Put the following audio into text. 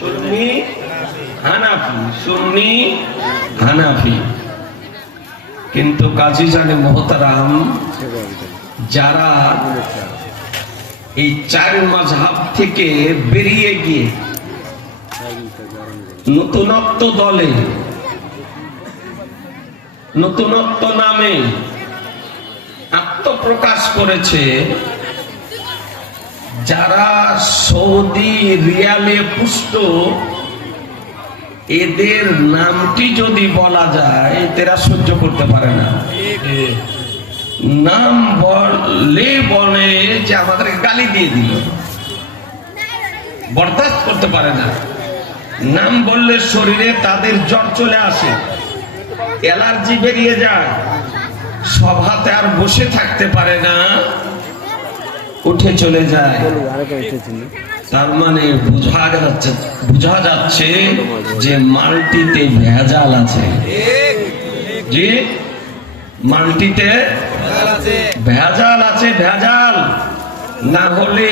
সুন্নি হানাফি, সুন্নি হানাফি। কিন্তু কাজী জানে মোহতারাম, যারা এই চার মাযহাব থেকে বেরিয়ে গিয়ে নতুনত্ব দলে, নতুনত্ব নামে আত্মপ্রকাশ করেছে, যারা সৌদি রিয়ালে পুষ্ট, এদের নামটি যদি বলা যায় এরা সহ্য করতে পারে না। নাম বলে যে আমাদেরকে গালি দিয়ে দিল, বরদাস্ত করতে পারে না। নাম বললে শরীরে তাদের জ্বর চলে আসে, অ্যালার্জি বেরিয়ে যায়, সভাতে আর বসে থাকতে পারে না, উঠে চলে যায়। তার মানে বোঝা যাচ্ছে যে মালটিতে ভেজাল আছে। জি, মালটিতে ভেজাল আছে। ভেজাল না হলে